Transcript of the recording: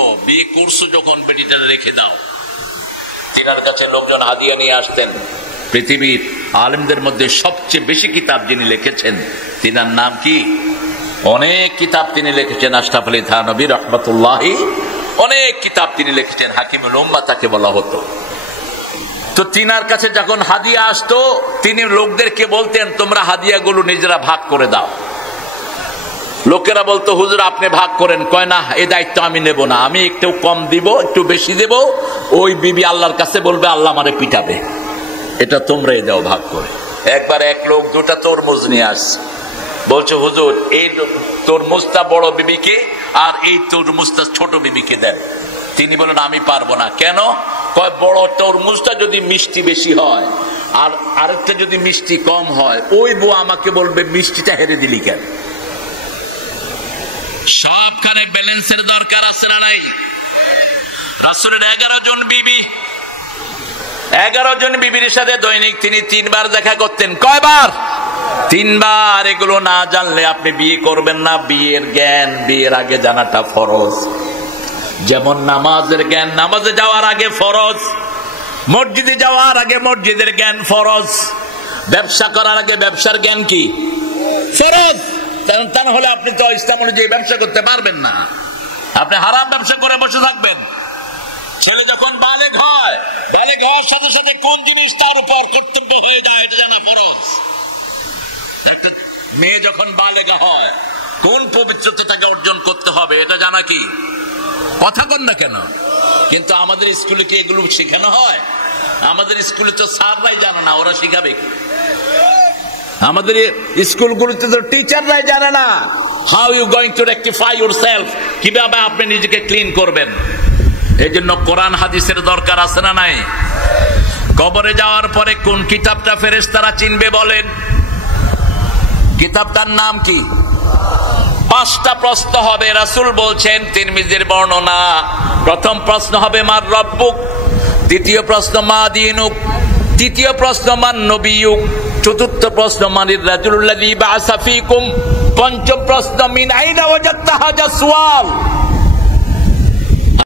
করলো, বিয়ে করছো যখন বেটিটা রেখে দাও। তিনার কাছে লোকজন হাদিয়া নিয়ে আসতেন। পৃথিবীর আলেমদের মধ্যে সবচেয়ে বেশি কিতাব যিনি লিখেছেন তিনার নাম কি? অনেক কিতাব তিনি লিখেছেন। আশরাফ আলী থানভী রাহমাতুল্লাহি অনেক কিতাব তিনি লিখেছেন। হাকিমুল উম্মাহ তাকে বলা হতো। তো তিনার কাছে যখন হাদিয়া আসতো তিনি লোকদেরকে বলতেন তোমরা হাদিয়াগুলো নিজেরা ভাগ করে দাও। লোকেরা বলতো হুজুর আপনি ভাগ করেন। কয় না, এই দায়িত্ব আমি নেব না, আমি একটু কম দিব, একটু বেশি দেব, ওই বিবি আল্লাহর কাছে বলবে আল্লাহ আমারে পিটাবে, এটা তোমরাই দাও ভাগ করে। একবার এক লোক 2টা তরমুজ নিয়ে আসছে, বলছে হুজুর এই তরমুজটা বড় বিবিকে আর এই তরমুজটা ছোট বিবিকে দেন। তিনি বলেন আমি পারবো না। কেন? কয় বড় তরমুজটা যদি মিষ্টি বেশি হয় আর আরেকটা যদি মিষ্টি কম হয়, ওই বউ আমাকে বলবে মিষ্টিটা হেরে দিলি কেন। সবখানে ব্যালেন্সের দরকার আছে না নাই? রাসূলের 11 জন বিবি, 11 জন বিবির সাথে দৈনিক তিনি 3 বার দেখা করতেন। কয়বার? 3 বার। এগুলো না জানলে আপনি বিয়ে করবেন না। বিয়ের জ্ঞান বিয়ের আগে জানাটা ফরজ। যেমন নামাজের জ্ঞান নামাজে যাওয়ার আগে ফরজ, মসজিদে যাওয়ার আগে মসজিদের জ্ঞান ফরজ, ব্যবসা করার আগে ব্যবসার জ্ঞান কি ফরজ। তা না হলে আপনি তো ইসলাম অনুযায়ী ব্যবসা করতে পারবেন না। আপনি হারাম ব্যবসা করে বসে থাকবেন। ছেলে যখন বালেগ হয়, বালেগ হওয়ার সাথে সাথে কোন জিনিস তার উপর কর্তব্য হয়ে যায় এটা জানা ফরজ। একটা মেয়ে যখন বালেগা হয় কোন পবিত্রতা তাকে অর্জন করতে হবে এটা জানা কি? কথা কন না কেন? কিন্তু আমাদের স্কুলে কি এগুলো শেখানো হয়? আমাদের স্কুলে তো স্যাররাই জানে না, ওরা শিখাবে কি? আমাদের স্কুলগুলোতে তো টিচাররাই জানে না how you going to rectify yourself, কিভাবে আপনি নিজেকে ক্লিন করবেন। এই জন্য কোরআন হাদিসের দরকার আছে না নাই? কবরে যাওয়ার পরে কোন কিতাবটা ফেরেশতারা চিনবে বলেন? কিতাবটার নাম কি? 5টা প্রশ্ন হবে। রাসূল বলছেন, তিরমিজির বর্ণনা, প্রথম প্রশ্ন হবে মার রব্বুক, দ্বিতীয় প্রশ্ন মা দীনুক, তৃতীয় প্রশ্ন মান নবিয়ুক, চতুর্থ প্রশ্ন মানির রাজুলুল্লাযী বা'আসা ফীকুম, পঞ্চম প্রশ্ন মিন আইনা ওয়াজাদতা হাযা সুয়াল।